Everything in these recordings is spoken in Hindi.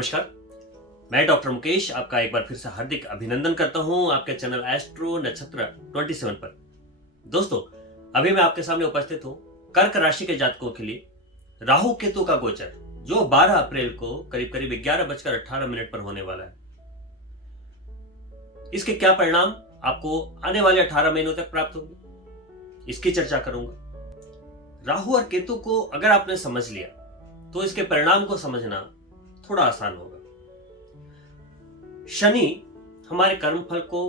नमस्कार, मैं डॉक्टर मुकेश आपका एक बार फिर से हार्दिक अभिनंदन करता हूं आपके चैनल एस्ट्रो नक्षत्र 27 पर। दोस्तों, अभी मैं आपके सामने उपस्थित हूं कर्क राशि के जातकों के लिए राहु केतु का गोचर जो 12 अप्रैल को करीब करीब 11:18 पर होने वाला है। इसके क्या परिणाम आपको आने वाले 18 महीनों तक प्राप्त होंगे, इसकी चर्चा करूंगा। राहु और केतु को अगर आपने समझ लिया तो इसके परिणाम को समझना थोड़ा आसान होगा। शनि हमारे कर्म फल को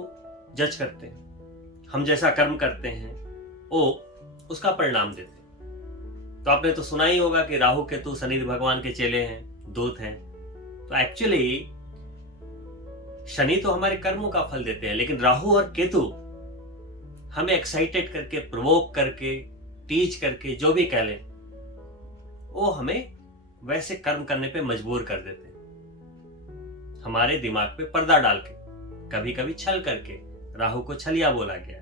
जज करते हैं, हम जैसा कर्म करते हैं वो उसका परिणाम देते हैं। तो आपने तो सुना ही होगा कि राहु केतु शनि भगवान के चेले हैं, दूत हैं। तो एक्चुअली शनि तो हमारे कर्मों का फल देते हैं, लेकिन राहु और केतु हमें एक्साइटेड करके, प्रोवोक करके, टीच करके, जो भी कह लें, वो हमें वैसे कर्म करने पे मजबूर कर देते हैं। हमारे दिमाग पे पर्दा डाल के, कभी कभी छल करके। राहु को छलिया बोला गया।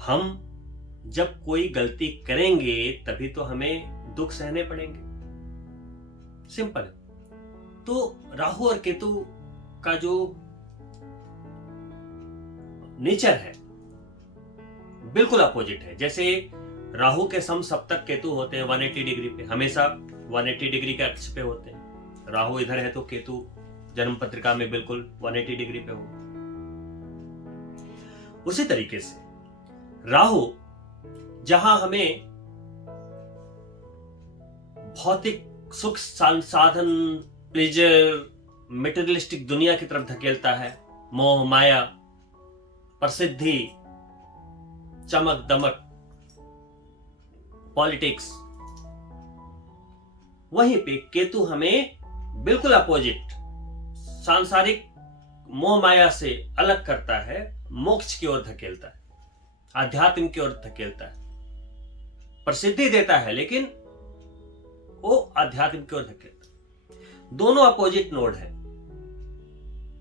हम जब कोई गलती करेंगे तभी तो हमें दुख सहने पड़ेंगे, सिंपल है। तो राहु और केतु का जो नेचर है बिल्कुल अपोजिट है। जैसे राहु के समसप्तक केतु होते हैं 180 डिग्री पे, हमेशा 180 डिग्री के अक्ष पे होते हैं। राहु इधर है तो केतु जन्म पत्रिका में बिल्कुल 180 डिग्री पे हो। उसी तरीके से राहु जहां हमें भौतिक सुख साधन, प्लेजर, मेटेरियलिस्टिक दुनिया की तरफ धकेलता है, मोह माया, प्रसिद्धि, चमक दमक, पॉलिटिक्स, वहीं पे केतु हमें बिल्कुल अपोजिट सांसारिक मोह माया से अलग करता है, मोक्ष की ओर धकेलता है, आध्यात्म की ओर धकेलता है। प्रसिद्धि देता है लेकिन वो आध्यात्म की ओर धकेलता है। दोनों अपोजिट नोड है।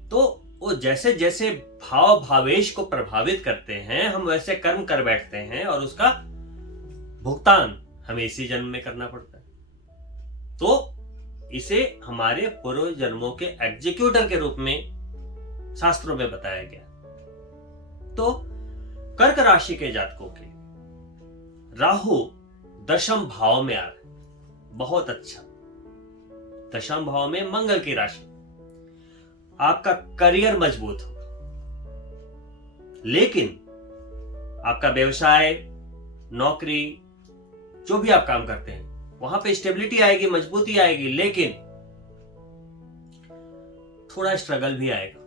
तो वो जैसे जैसे भाव भावेश को प्रभावित करते हैं, हम वैसे कर्म कर बैठते हैं और उसका भुगतान हमें इसी जन्म में करना पड़ता है। तो इसे हमारे पूर्व जन्मों के एग्जीक्यूटर के रूप में शास्त्रों में बताया गया। तो कर्क राशि के जातकों के राहु दशम भाव में आ रहा है, बहुत अच्छा। दशम भाव में मंगल की राशि, आपका करियर मजबूत हो, लेकिन आपका व्यवसाय, नौकरी, जो भी आप काम करते हैं वहां पे स्टेबिलिटी आएगी, मजबूती आएगी, लेकिन थोड़ा स्ट्रगल भी आएगा।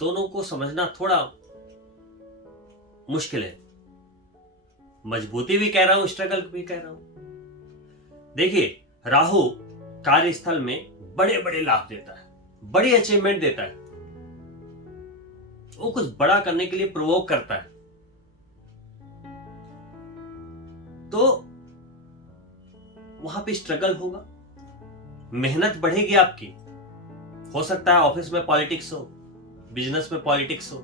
दोनों को समझना थोड़ा मुश्किल है। मजबूती भी कह रहा हूं, स्ट्रगल भी कह रहा हूं। देखिए, राहु कार्यस्थल में बड़े बड़े लाभ देता है, बड़ी अचीवमेंट देता है, वो कुछ बड़ा करने के लिए प्रोवोक करता है। तो वहां पे स्ट्रगल होगा, मेहनत बढ़ेगी आपकी। हो सकता है ऑफिस में पॉलिटिक्स हो, बिजनेस में पॉलिटिक्स हो,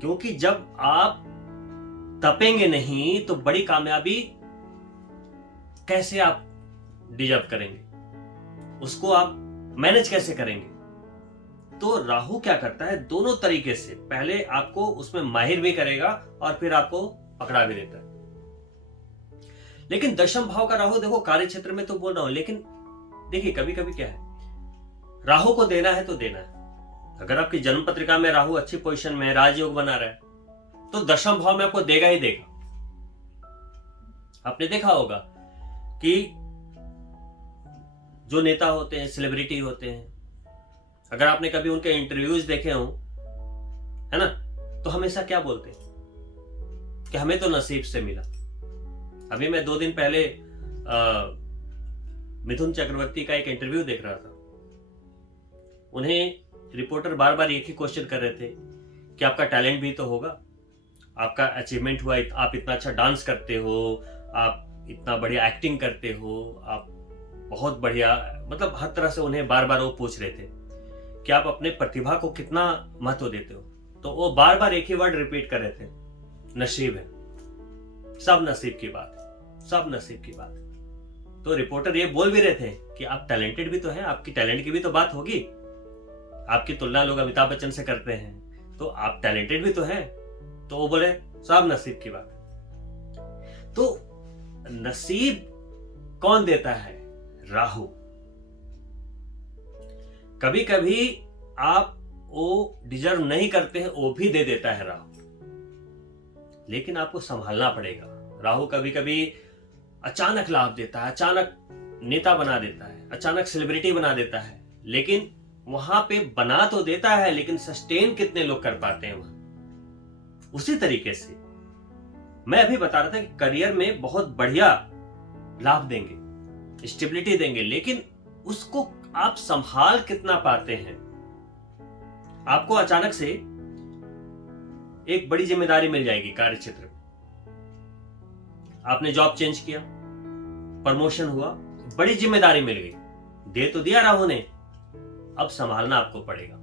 क्योंकि जब आप तपेंगे नहीं तो बड़ी कामयाबी कैसे आप डिजर्व करेंगे, उसको आप मैनेज कैसे करेंगे। तो राहु क्या करता है, दोनों तरीके से पहले आपको उसमें माहिर भी करेगा और फिर आपको पकड़ा भी देता है। लेकिन दशम भाव का राहु, देखो कार्य क्षेत्र में तो बोल रहा हूं, लेकिन देखिए कभी कभी क्या है, राहु को देना है तो देना है। अगर आपकी जन्म पत्रिका में राहु अच्छी पोजीशन में है, राजयोग बना रहा है, तो दशम भाव में आपको देगा ही देगा। आपने देखा होगा कि जो नेता होते हैं, सेलिब्रिटी होते हैं, अगर आपने कभी उनके इंटरव्यूज देखे हो, है ना, तो हमेशा क्या बोलते हैं कि हमें तो नसीब से मिला। अभी मैं 2 दिन पहले मिथुन चक्रवर्ती का एक इंटरव्यू देख रहा था। उन्हें रिपोर्टर बार बार एक ही क्वेश्चन कर रहे थे कि आपका टैलेंट भी तो होगा, आपका अचीवमेंट हुआ, आप इतना अच्छा डांस करते हो, आप इतना बढ़िया एक्टिंग करते हो, आप बहुत बढ़िया, मतलब हर तरह से उन्हें बार बार वो पूछ रहे थे कि आप अपने प्रतिभा को कितना महत्व देते हो। तो वो बार बार एक ही वर्ड रिपीट कर रहे थे, नसीब है। सब नसीब की बात है, सब नसीब की बात है। तो रिपोर्टर ये बोल भी रहे थे कि आप टैलेंटेड भी तो हैं, आपकी टैलेंट की भी तो बात होगी, आपकी तुलना लोग अमिताभ बच्चन से करते हैं, तो आप टैलेंटेड भी तो हैं। तो वो बोले सब नसीब की बात है। तो नसीब कौन देता है? राहु। कभी कभी आप वो डिजर्व नहीं करते हैं, वो भी दे देता है राहु, लेकिन आपको संभालना पड़ेगा। राहु कभी कभी अचानक लाभ देता है, अचानक नेता बना देता है, अचानक सेलिब्रिटी बना देता है, लेकिन वहां पे बना तो देता है, लेकिन सस्टेन कितने लोग कर पाते हैं वहां। उसी तरीके से मैं अभी बता रहा था कि करियर में बहुत बढ़िया लाभ देंगे, स्टेबिलिटी देंगे, लेकिन उसको आप संभाल कितना पाते हैं। आपको अचानक से एक बड़ी जिम्मेदारी मिल जाएगी कार्य क्षेत्र में, आपने जॉब चेंज किया, प्रमोशन हुआ, बड़ी जिम्मेदारी मिल गई, दे तो दिया राहु ने, अब संभालना आपको पड़ेगा।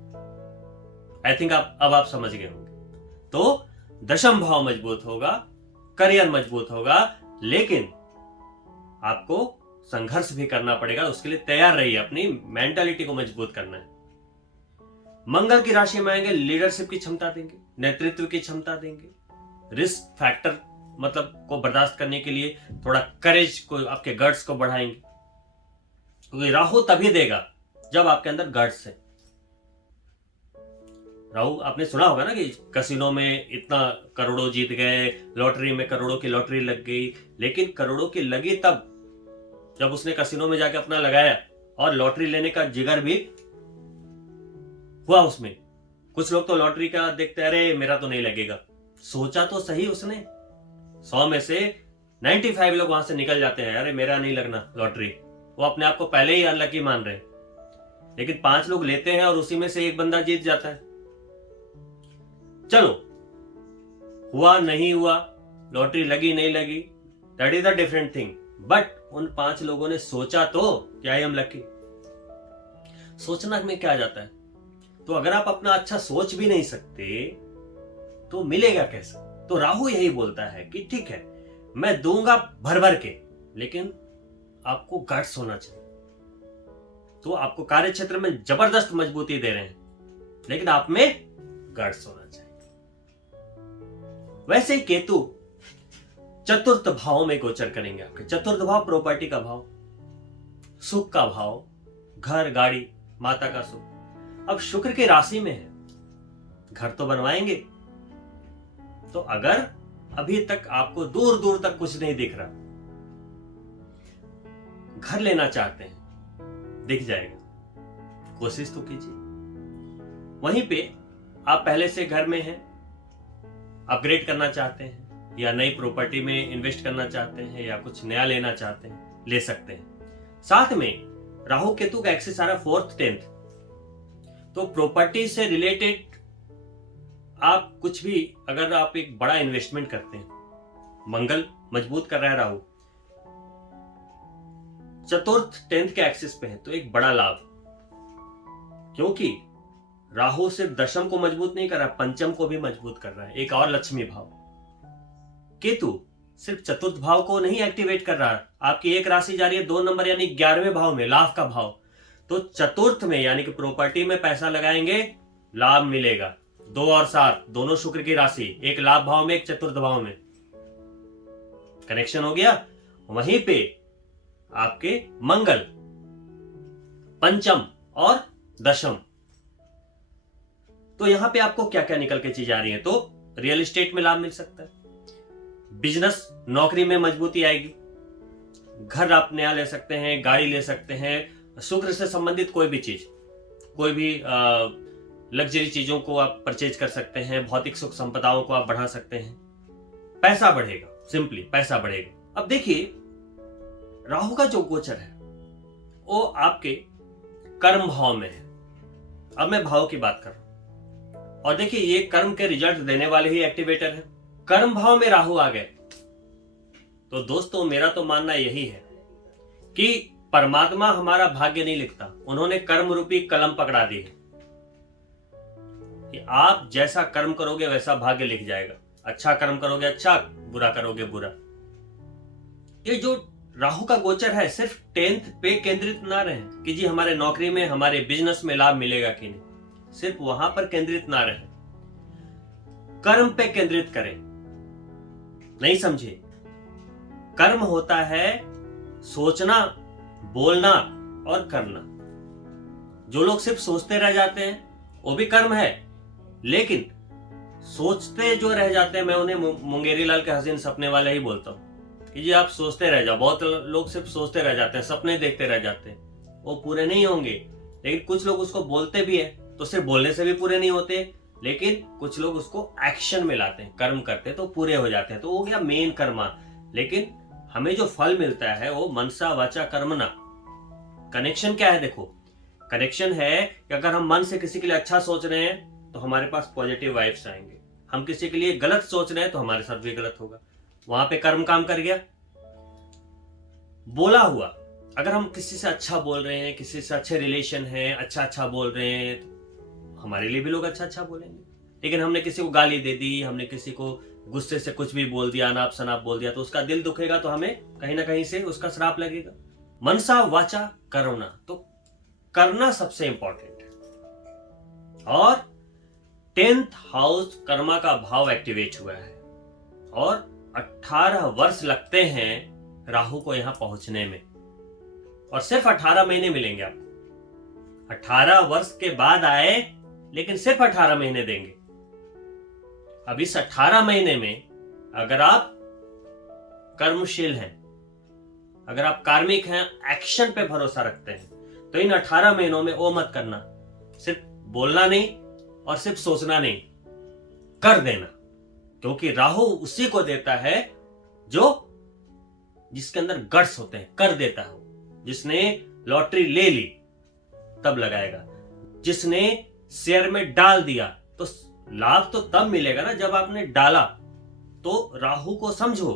आई थिंक अब आप समझ गए होंगे। तो दशम भाव मजबूत होगा, करियर मजबूत होगा, लेकिन आपको संघर्ष भी करना पड़ेगा। उसके लिए तैयार रहिए, अपनी मेंटालिटी को मजबूत करना है। मंगल की राशि में आएंगे, लीडरशिप की क्षमता देंगे, नेतृत्व की क्षमता देंगे, रिस्क फैक्टर मतलब को बर्दाश्त करने के लिए थोड़ा करेज को, आपके गट्स को बढ़ाएंगे, क्योंकि राहु तभी देगा जब आपके अंदर गट्स है। राहु आपने सुना होगा ना कि कसिनो में इतना करोड़ों जीत गए, लॉटरी में करोड़ों की लॉटरी लग गई, लेकिन करोड़ों की लगी तब जब उसने कसिनो में जाके अपना लगाया और लॉटरी लेने का जिगर भी हुआ उसमें। कुछ लोग तो लॉटरी का देखते, अरे मेरा तो नहीं लगेगा, सोचा तो सही उसने। 100 में से 95 लोग वहां से निकल जाते हैं, अरे मेरा नहीं लगना लॉटरी, वो अपने आप को पहले ही अनलकी मान रहे हैं। लेकिन 5 लोग लेते हैं और उसी में से एक बंदा जीत जाता है। चलो, हुआ नहीं हुआ, लॉटरी लगी नहीं लगी, that is a different thing, but उन 5 लोगों ने सोचा तो क्या हम लकी। सोचना में क्या जाता है? तो अगर आप अपना अच्छा सोच भी नहीं सकते तो मिलेगा कैसे? तो राहु यही बोलता है कि ठीक है, मैं दूंगा भर भर के, लेकिन आपको गट्स होना चाहिए। तो आपको कार्य क्षेत्र में जबरदस्त मजबूती दे रहे हैं, लेकिन आप में गट्स होना चाहिए। वैसे ही केतु चतुर्थ भाव में गोचर करेंगे। आपके चतुर्थ भाव प्रॉपर्टी का भाव, सुख का भाव, घर गाड़ी माता का सुख। अब शुक्र की राशि में है, घर तो बनवाएंगे। तो अगर अभी तक आपको दूर दूर तक कुछ नहीं दिख रहा, घर लेना चाहते हैं, दिख जाएगा, कोशिश तो कीजिए। वहीं पे आप पहले से घर में हैं, अपग्रेड करना चाहते हैं, या नई प्रॉपर्टी में इन्वेस्ट करना चाहते हैं, या कुछ नया लेना चाहते हैं, ले सकते हैं। साथ में राहु केतु का एक्सिस आ रहा 4th 10th, तो प्रॉपर्टी से रिलेटेड आप कुछ भी, अगर आप एक बड़ा इन्वेस्टमेंट करते हैं, मंगल मजबूत कर रहा है राहु, 4th 10th के एक्सिस पे है, तो एक बड़ा लाभ, क्योंकि राहु सिर्फ दशम को मजबूत नहीं कर रहा, पंचम को भी मजबूत कर रहा है, एक और लक्ष्मी भाव। केतु सिर्फ चतुर्थ भाव को नहीं एक्टिवेट कर रहा, आपकी एक राशि जा रही है 2 नंबर यानी 11वें भाव में, लाभ का भाव। तो चतुर्थ में यानी कि प्रॉपर्टी में पैसा लगाएंगे, लाभ मिलेगा। 2 और 7 दोनों शुक्र की राशि, एक लाभ भाव में, एक चतुर्थ भाव में, कनेक्शन हो गया। वहीं पे आपके मंगल पंचम और दशम, तो यहां पे आपको क्या क्या निकल के चीज आ रही है? तो रियल एस्टेट में लाभ मिल सकता है, बिजनेस नौकरी में मजबूती आएगी, घर आप नया ले सकते हैं, गाड़ी ले सकते हैं, शुक्र से संबंधित कोई भी चीज, कोई भी लग्जरी चीजों को आप परचेज कर सकते हैं, भौतिक सुख संपदाओं को आप बढ़ा सकते हैं, पैसा बढ़ेगा, सिंपली पैसा बढ़ेगा। अब देखिए, राहु का जो गोचर है वो आपके कर्म भाव में है। अब मैं भाव की बात कर रहा हूं, और देखिए ये कर्म के रिजल्ट देने वाले ही एक्टिवेटर है। कर्म भाव में राहु आ गए तो दोस्तों, मेरा तो मानना यही है कि परमात्मा हमारा भाग्य नहीं लिखता, उन्होंने कर्म रूपी कलम पकड़ा दी है कि आप जैसा कर्म करोगे वैसा भाग्य लिख जाएगा। अच्छा कर्म करोगे अच्छा, बुरा करोगे बुरा। ये जो राहु का गोचर है, सिर्फ 10th पे केंद्रित ना रहें कि जी हमारे नौकरी में, हमारे बिजनेस में लाभ मिलेगा कि नहीं, सिर्फ वहां पर केंद्रित ना रहें, कर्म पे केंद्रित करें। नहीं समझे? कर्म होता है सोचना, बोलना और करना। जो लोग सिर्फ सोचते रह जाते हैं वो भी कर्म है, लेकिन सोचते जो रह जाते हैं, मैं उन्हें मुंगेरी लाल के हसीन सपने वाले ही बोलता हूँ कि जी आप सोचते रह जाओ। बहुत लोग सिर्फ सोचते रह जाते हैं, सपने देखते रह जाते हैं, वो पूरे नहीं होंगे। लेकिन कुछ लोग उसको बोलते भी है, तो सिर्फ बोलने से भी पूरे नहीं होते, लेकिन कुछ लोग उसको एक्शन में लाते हैं, कर्म करते हैं तो पूरे हो जाते हैं। तो हो गया मेन कर्मा। लेकिन हमें जो फल मिलता है वो मनसा वाचा कर्मणा। कनेक्शन क्या है? देखो, कनेक्शन है कि अगर हम मन से किसी के लिए अच्छा सोच रहे हैं तो हमारे पास पॉजिटिव वाइब्स आएंगे। हम किसी के लिए गलत सोच रहे हैं तो हमारे साथ भी गलत होगा। वहां पे कर्म काम कर गया। बोला हुआ, अगर हम किसी से अच्छा बोल रहे हैं, किसी से अच्छे रिलेशन है, अच्छा बोल रहे हैं, तो हमारे लिए भी लोग अच्छा बोलेंगे। लेकिन हमने किसी को गाली दे दी, हमने किसी को गुस्से से कुछ भी बोल दिया, अनाप शनाप बोल दिया, तो उसका दिल दुखेगा, तो हमें कहीं ना कहीं से उसका श्राप लगेगा। मनसा वाचा कर्मणा, तो करना सबसे इंपॉर्टेंट है। और 10th हाउस कर्मा का भाव एक्टिवेट हुआ है और 18 वर्ष लगते हैं राहु को यहां पहुंचने में, और सिर्फ 18 महीने मिलेंगे आपको। 18 वर्ष के बाद आए, लेकिन सिर्फ 18 महीने देंगे। अब इस 18 महीने में अगर आप कर्मशील हैं, अगर आप कार्मिक हैं, एक्शन पे भरोसा रखते हैं, तो इन 18 महीनों में वो मत करना, सिर्फ बोलना नहीं और सिर्फ सोचना नहीं, कर देना। क्योंकि राहु उसी को देता है जो जिसके अंदर गट्स होते हैं, कर देता है। जिसने लॉटरी ले ली तब लगाएगा, जिसने शेयर में डाल दिया तो लाभ तो तब मिलेगा ना जब आपने डाला। तो राहु को समझो,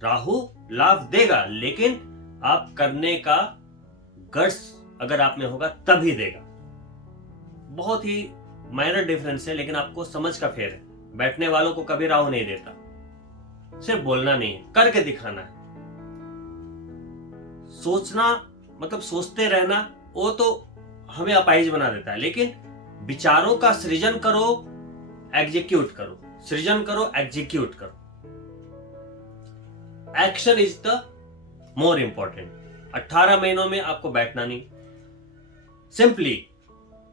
राहु लाभ देगा, लेकिन आप करने का गट्स अगर आप में होगा तभी देगा। बहुत ही माइनर डिफरेंस है, लेकिन आपको समझ का फेर है। बैठने वालों को कभी राहु नहीं देता, सिर्फ बोलना नहीं है, करके दिखाना है। सोचना मतलब सोचते रहना, वो तो हमें अपाहिज बना देता है, लेकिन विचारों का सृजन करो, एग्जीक्यूट करो, सृजन करो, एग्जीक्यूट करो। Action is the more important. 18 महीनों में आपको बैठना नहीं, सिंपली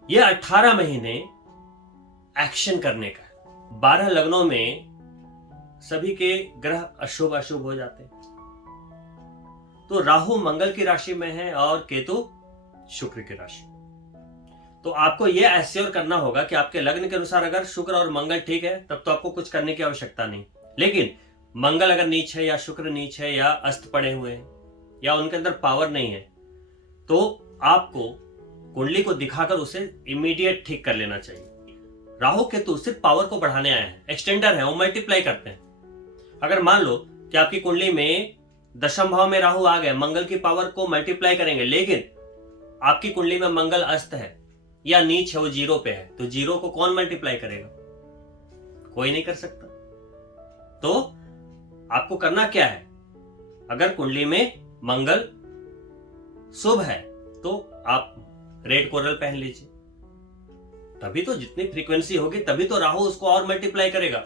ये 18 महीने एक्शन करने का है। 12 लग्नों में सभी के ग्रह अशुभ हो जाते हैं। तो राहु मंगल की राशि में है और केतु शुक्र की राशि। तो आपको यह एश्योर करना होगा कि आपके लग्न के अनुसार अगर शुक्र और मंगल ठीक है, तब तो आपको कुछ करने की आवश्यकता नहीं। लेकिन मंगल अगर नीच है या शुक्र नीच है या अस्त पड़े हुए हैं या उनके अंदर पावर नहीं है, तो आपको कुंडली को दिखाकर उसे इमीडिएट ठीक कर लेना चाहिए। राहु केतु सिर्फ पावर को बढ़ाने आए हैं, एक्सटेंडर है, वो मल्टीप्लाई करते हैं। अगर मान लो कि आपकी कुंडली में दशम भाव में राहु आ गए, मंगल की पावर को मल्टीप्लाई करेंगे, लेकिन आपकी कुंडली में मंगल अस्त है या नीच है, वो 0 पे है, तो 0 को कौन मल्टीप्लाई करेगा? कोई नहीं कर सकता। तो आपको करना क्या है? अगर कुंडली में मंगल शुभ है तो आप रेड कोरल पहन लीजिए, तभी तो जितनी फ्रीक्वेंसी होगी तभी तो राहु उसको और मल्टीप्लाई करेगा।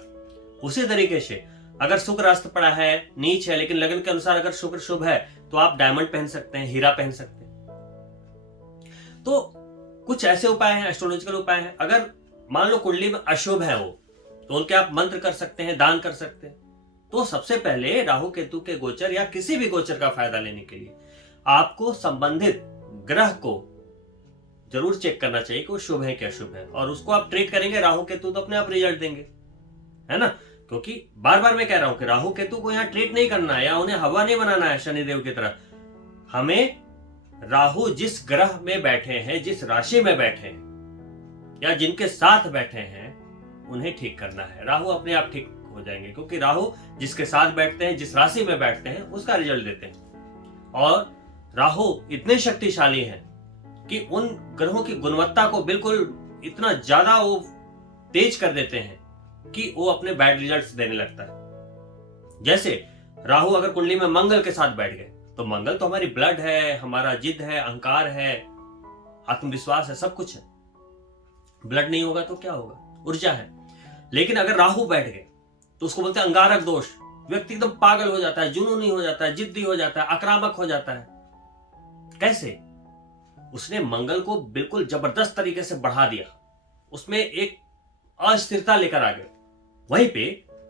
उसी तरीके से अगर शुक्र अस्त पड़ा है, नीच है, लेकिन लगन के अनुसार अगर शुक्र शुभ है, तो आप डायमंड पहन सकते हैं, हीरा पहन सकते हैं। तो कुछ ऐसे उपाय हैं, एस्ट्रोलॉजिकल उपाय हैं। अगर मान लो कुंडली में अशुभ है वो, तो उनके आप मंत्र कर सकते हैं, दान कर सकते हैं। तो सबसे पहले राहु केतु के गोचर या किसी भी गोचर का फायदा लेने के लिए आपको संबंधित ग्रह को जरूर चेक करना चाहिए कि वो शुभ है क्या अशुभ है, और उसको आप ट्रीट करेंगे राहु केतु तो अपने आप रिजल्ट देंगे, है ना। क्योंकि बार बार मैं कह रहा हूं कि राहु केतु को यहां ट्रीट नहीं करना है या उन्हें हवा नहीं बनाना है शनिदेव की तरह। हमें राहु जिस ग्रह में बैठे हैं, जिस राशि में बैठे हैं या जिनके साथ बैठे हैं, उन्हें ठीक करना है। राहु अपने आप ठीक हो जाएंगे, क्योंकि राहु जिसके साथ बैठते हैं, जिस राशि में बैठते हैं, उसका रिजल्ट देते हैं। और राहु इतने शक्तिशाली हैं कि उन ग्रहों की गुणवत्ता को बिल्कुल इतना ज्यादा वो तेज कर देते हैं कि वो अपने बैड रिजल्ट्स देने लगता है। जैसे राहु अगर कुंडली में मंगल के साथ बैठ गए तो मंगल तो हमारी ब्लड है, हमारा जिद है, अहंकार है, आत्मविश्वास है, सब कुछ है। ब्लड नहीं होगा तो क्या होगा? ऊर्जा है। लेकिन अगर राहु बैठ गए तो उसको बोलते हैं अंगारक दोष। व्यक्ति एकदम पागल हो जाता है, जुनूनी हो जाता है, जिद्दी हो जाता है, आक्रामक हो जाता है। कैसे? उसने मंगल को बिल्कुल जबरदस्त तरीके से बढ़ा दिया, उसमें एक अस्थिरता लेकर आ गए। वहीं पे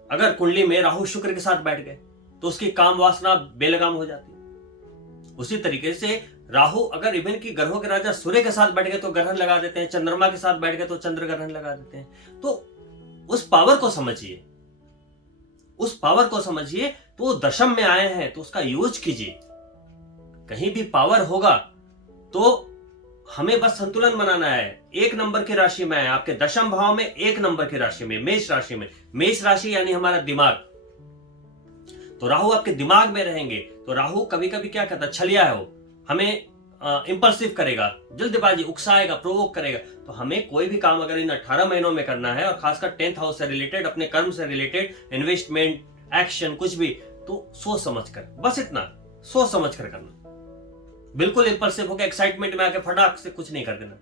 अगर कुंडली में राहु शुक्र के साथ बैठ गए तो उसकी काम वासना बेलगाम हो जाती है। उसी तरीके से राहु अगर इवन की ग्रहों के राजा सूर्य के साथ बैठ गए तो ग्रहण लगा देते हैं, चंद्रमा के साथ बैठ गए तो चंद्र ग्रहण लगा देते हैं। तो उस पावर को समझिए, उस पावर को समझिए। तो वो दशम में आए हैं तो उसका यूज कीजिए। कहीं भी पावर होगा तो हमें बस संतुलन बनाना है। एक नंबर की राशि में है, आपके दशम भाव में एक नंबर की राशि में, मेष राशि में। मेष राशि यानी हमारा दिमाग। तो राहु आपके दिमाग में रहेंगे तो राहु कभी कभी क्या करता है, छलिया है वो, हमें इंपल्सिव करेगा, जल्दबाजी, उकसाएगा, प्रोवोक करेगा। तो हमें कोई भी काम अगर इन 18 महीनों में करना है और खासकर 10th हाउस से रिलेटेड, अपने कर्म से रिलेटेड, इन्वेस्टमेंट, एक्शन, कुछ भी, तो सोच समझ कर, बस इतना सोच समझ कर करना। बिल्कुल इंपल्सिव होकर एक्साइटमेंट में आके फटाक से कुछ नहीं कर देना,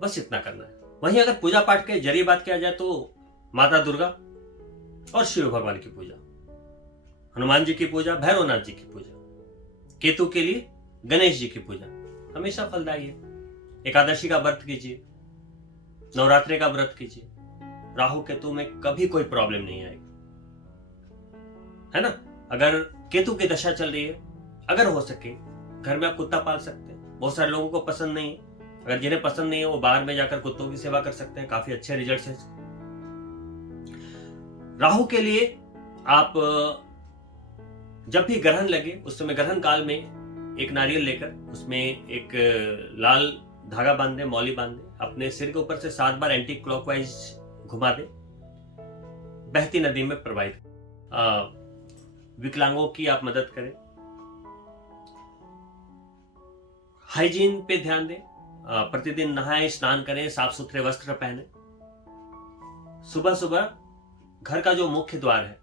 बस इतना करना है। वहीं अगर पूजा पाठ के जरिए बात किया जाए तो माता दुर्गा और शिव भगवान की पूजा, हनुमान जी की पूजा, भैरवनाथ जी की पूजा, केतु के लिए गणेश जी की पूजा हमेशा फलदायी है। एकादशी का व्रत कीजिए, नवरात्रि का व्रत कीजिए, राहु केतु में कभी कोई प्रॉब्लम नहीं आएगी, है ना। अगर केतु की दशा चल रही है, अगर हो सके घर में आप कुत्ता पाल सकते हैं। बहुत सारे लोगों को पसंद नहीं है, अगर जिन्हें पसंद नहीं है वो बाहर में जाकर कुत्तों की सेवा कर सकते हैं, काफी अच्छे रिजल्ट्स हैं। राहु के लिए आप जब भी ग्रहण लगे उस समय ग्रहण काल में एक नारियल लेकर उसमें एक लाल धागा बांध दें, मौली बांध दें, अपने सिर के ऊपर से 7 बार एंटी क्लॉकवाइज घुमा दें, बहती नदी में प्रवाहित। विकलांगों की आप मदद करें, हाइजीन पे ध्यान दें, प्रतिदिन नहाएं, स्नान करें, साफ सुथरे वस्त्र पहने। सुबह सुबह घर का जो मुख्य द्वार है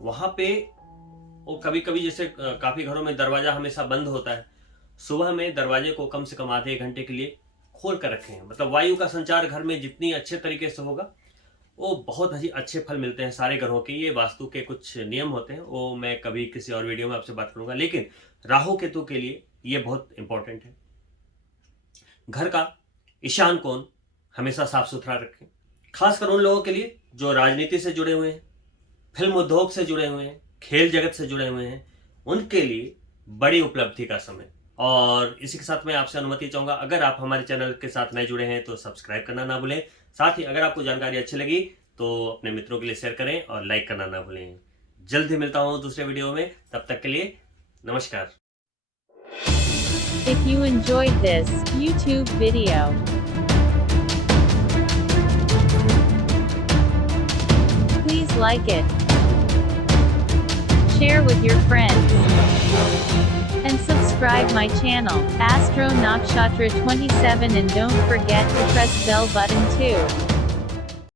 वहां पे, वो कभी कभी जैसे काफी घरों में दरवाजा हमेशा बंद होता है, सुबह में दरवाजे को कम से कम आधे घंटे के लिए खोल कर रखें। मतलब वायु का संचार घर में जितनी अच्छे तरीके से होगा वो बहुत ही अच्छे फल मिलते हैं सारे ग्रहों के। ये वास्तु के कुछ नियम होते हैं, वो मैं कभी किसी और वीडियो में आपसे बात करूंगा। लेकिन राहु केतु के लिए ये बहुत इंपॉर्टेंट है। घर का ईशान कोण हमेशा साफ सुथरा रखें, खासकर उन लोगों के लिए जो राजनीति से जुड़े हुए हैं, फिल्म उद्योग से जुड़े हुए हैं, खेल जगत से जुड़े हुए हैं, उनके लिए बड़ी उपलब्धि का समय। और इसी के साथ मैं आपसे अनुमति चाहूंगा, अगर आप हमारे चैनल के साथ नए जुड़े हैं तो सब्सक्राइब करना ना भूलें। साथ ही अगर आपको जानकारी अच्छी लगी तो अपने मित्रों के लिए शेयर करें और लाइक करना ना भूलें। जल्द ही मिलता हूं दूसरे वीडियो में, तब तक के लिए नमस्कार। If you enjoyed this YouTube video, please like it, share with your friends, and subscribe my channel, Astro Nakshatra 27, and don't forget to press bell button too.